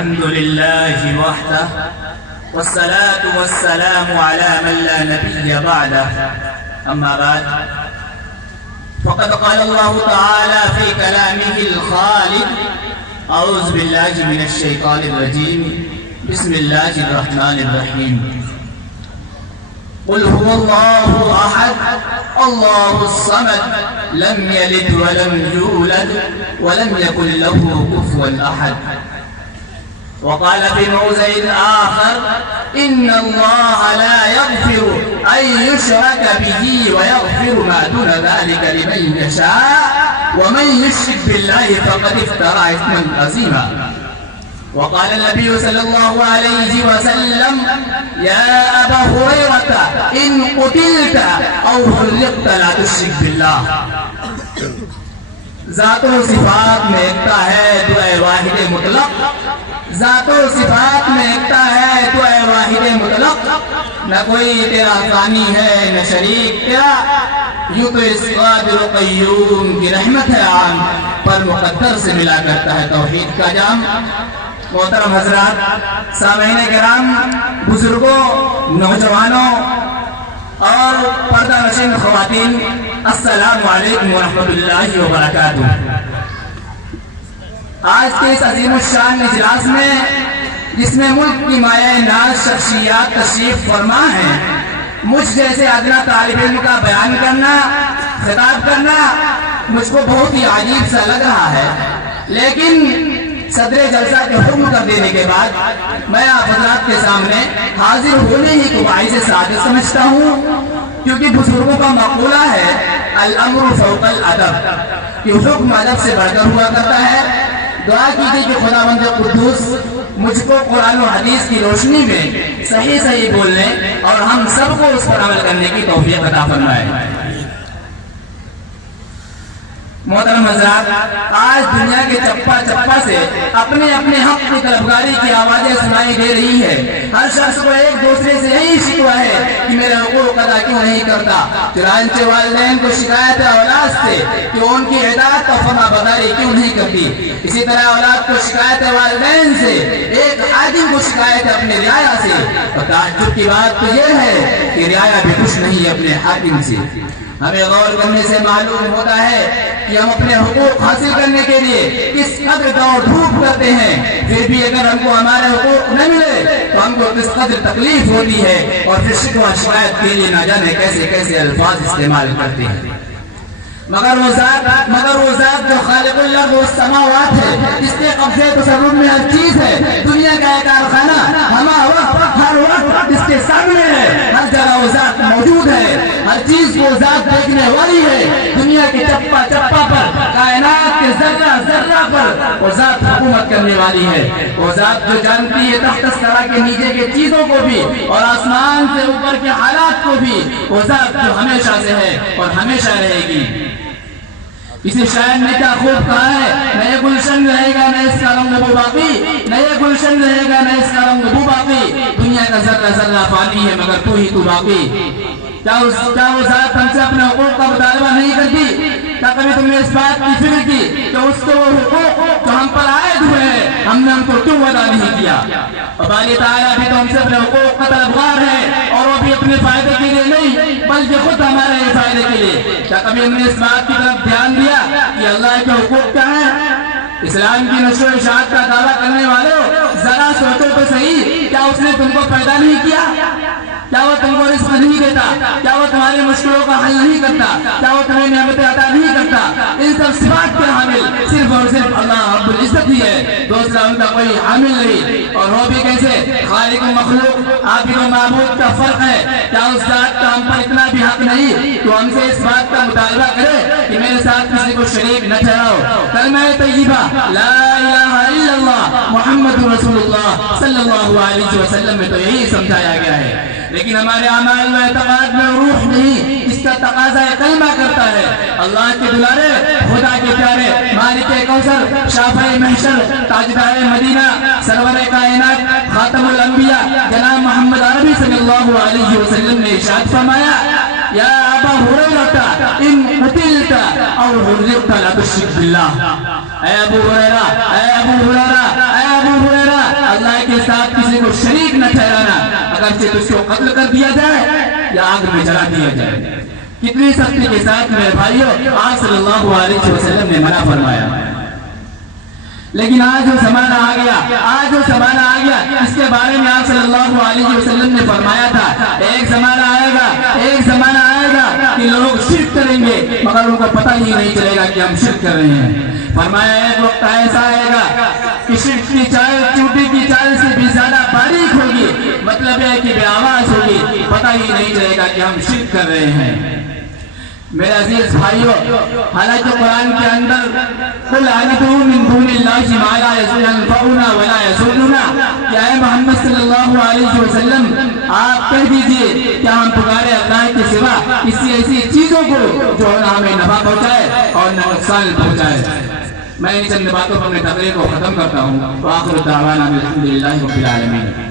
الحمد لله وحده والصلاة والسلام على من لا نبي بعده أما بعد فقد قال الله تعالى في كلامه الخالد أعوذ بالله من الشيطان الرجيم بسم الله الرحمن الرحيم قل هو الله أحد الله الصمد لم يلد ولم يولد ولم يكن له كفوا أحد. وقال في موضع آخر إن الله لا يغفر أن يشرك به ويغفر ما دون ذلك لمن يشاء ومن يشرك بالله فقد افترى إثما عظيما. وقال النبي صلى الله عليه وسلم يا أبا هريرة إن قتلت أو حرقت لا تشرك بالله. ذات و صفات میں ایکتا ہے تو اے واحد مطلق، ذات و صفات میں ایکتا ہے تو اے واحد مطلق، نہ کوئی تیرا ثانی ہے نہ شریک تیرا، یوں تو اس قادر و قیوم کی رحمت ہے عام پر مقدر سے ملا کرتا ہے توحید کا جام. محترم حضرات، سامعین کرام، بزرگوں، نوجوانوں اور پردہ نشین خواتین، السلام علیکم ورحمۃ اللہ وبرکاتہ. آج کے اس عظیم الشان اجلاس میں جس میں ملک کی مایہ ناز شخصیات تشریف فرما ہیں، مجھ جیسے ادنا طالب علم کا بیان کرنا، خطاب کرنا مجھ کو بہت ہی عجیب سا لگ رہا ہے، لیکن صدر جلسہ کے حکم کر دینے کے بعد میں آپ حضرات کے سامنے حاضر ہونے ہی کو باعث سعادت سمجھتا ہوں، کیونکہ بزرگوں کا مقولہ ہے الامر فوق الادب، کہ حکم ادب سے بڑھ کر ہوا کرتا ہے. دعا کیجیے کہ خداوند قدوس مجھ کو قرآن و حدیث کی روشنی میں صحیح بولنے اور ہم سب کو اس پر عمل کرنے کی توفیق عطا فرمائے. محترم حضرات، آج دنیا کے چپا چپا سے اپنے اپنے حق کی طلبگاری کی آوازیں سنائی دے رہی ہے. ہر شخص کو ایک دوسرے سے یہی شکوہ ہے کہ میرے حقوق ادا کیوں نہیں کرتا. چنانچہ والدین کو شکایت ہے اولاد سے کہ ان کی ہدایت کا فرما برداری کیوں نہیں کرتی. اسی طرح اولاد کو شکایت ہے والدین سے، ایک حاکم کو شکایت ہے اپنے رعایا سے. اور تعجب کی بات تو یہ ہے کہ رعایا بھی خوش نہیں ہے اپنے حاکم سے. ہمیں غور کرنے سے معلوم ہوتا ہے کہ ہم اپنے حقوق حاصل کرنے کے لیے کس قدر دوڑ دھوپ کرتے ہیں، پھر بھی اگر ہم کو ہمارے حقوق نہ ملے تو ہم کو کس قدر تکلیف ہوتی ہے، اور پھر شکوہ شکایت کے لیے نہ جانے کیسے کیسے الفاظ استعمال کرتے ہیں. مگر وہ ذات جو خالق الارض والسماوات ہے، جس کے قبضے تصرف میں ہر چیز ہے، دنیا کا ایک کارخانہ ہر وقت اس کے سامنے ہے، ہر جگہ وہ ذات موجود ہے، ہر چیز کو ذات دیکھنے والی ہے. دنیا کے چپا چپا پر، کائنات کے ذرہ ذرہ پر وہ ذات حکومت کرنے والی ہے. وہ ذات جو جانتی ہے تحت الثری کے نیچے کے چیزوں کو بھی اور آسمان سے اوپر کے حالات کو بھی. وہ ذات جو ہمیشہ سے ہے اور ہمیشہ رہے گی. اسی شاعر نے کیا خوب کہا ہے، نئے گلشن رہے گا نہ اس کا رنگ بو باقی، نئے گلشن رہے گا نہ اس کا رنگ بو باقی. دنیا کا ذرہ ذرہ پانی ہے مگر تو ہی تو باقی. کیا وہ ذات ہم سے اپنے حقوق کا مطالبہ نہیں کرتی؟ کیا کبھی تم نے اس بات کی فکر کی کہ اس کو وہ حقوق جو ہم پر عائد ہوئے ہیں ہم نے ان کو کیوں ادا نہیں کیا؟ اور باری تعالیٰ بھی تو ہم سے اپنے حقوق کا طلبگار ہے، اور وہ بھی اپنے فائدے کے لیے نہیں بلکہ خود ہمارے فائدے کے لیے. کیا کبھی ہم نے اس بات کی طرف دھیان دیا کہ اللہ کے حقوق کیا ہیں؟ اسلام کی نشر و اشاعت کا دعویٰ کرنے والوں، ذرا سوچو تو صحیح، کیا اس نے تم کو پیدا نہیں کیا؟ کیا وہ تم کو رزق نہیں دیتا؟ کیا وہ تمہاری مشکلوں کا حل نہیں کرتا؟ کیا وہ تمہیں نعمتیں عطا نہیں کرتا؟ ان سب صفات کے حامل صرف اور صرف اللہ رب العزت ہی ہے، دوسرا ان کا کوئی حامل نہیں. اور وہ بھی کیسے؟ خالق و مخلوق، عابد و معبود کا فرق ہے. کیا اس ذات کا ہم پر اتنا بھی حق نہیں تو ہم سے اس بات کا مطالبہ کرے کہ میرے ساتھ کسی کو شریک نہ ٹھہراؤ؟ کلمہ طیبہ لا الہ الا اللہ محمد رسول اللہ صلی اللہ علیہ وسلم میں تو یہی سمجھایا گیا ہے. لیکن ہمارے اعمال و اعتقاد میں روح نہیں اس کا تقاضا کلمہ کرتا ہے. اللہ کے دلارے، خدا کے پیارے، مالک کوثر، شافع محشر، تاجدار مدینہ، سرور کائنات، خاتم الانبیاء جناب محمد عربی صلی اللہ علیہ وسلم نے ارشاد فرمایا یا ابا ہریرہ ان قتلت او حرقت لا تشرک باللہ. اے ابو ہریرہ، اے ابو ہریرہ، اے ابو ہریرہ، سے تو اس کو قتل کر دیا جائے یا آگ میں جلا دیا جائے. کتنی سختی کے ساتھ میرے بھائیوں آج صلی اللہ علیہ وسلم نے منع فرمایا. لیکن آج وہ زمانہ آ گیا اس کے بارے میں آپ صلی اللہ علیہ وسلم نے فرمایا تھا ایک زمانہ آئے گا کہ لوگ شرک کریں گے مگر ان کو پتہ ہی نہیں چلے گا کہ ہم شرک کر رہے ہیں. فرمایا ایک وقت ایسا آئے گا کہ شرک کی چال چوٹی کی چال سے بھی زیادہ باریک ہوگی, مطلب ہے کہ بے آواز ہوگی, پتہ ہی نہیں چلے گا کہ ہم شرک کر رہے ہیں. میرے عزیز بھائیوں, حالانکہ قرآن کے اندر قُلْ أَنَدْعُو مِن دُونِ اللَّهِ مَا لَا يَنفَعُنَا وَلَا يَضُرُّنَا, کہ اے محمد صلی اللہ علیہ وسلم آپ کہہ دیجئے کہ ہم پکارے اللہ کے سوا کسی ایسی چیزوں کو جو نہ ہمیں نفع پہنچائے اور نہ نقصان پہنچائے. میں ان چند باتوں پر اپنے تقریر کو ختم کرتا ہوں. وآخر دعوانا الحمدللہ رب العالمین.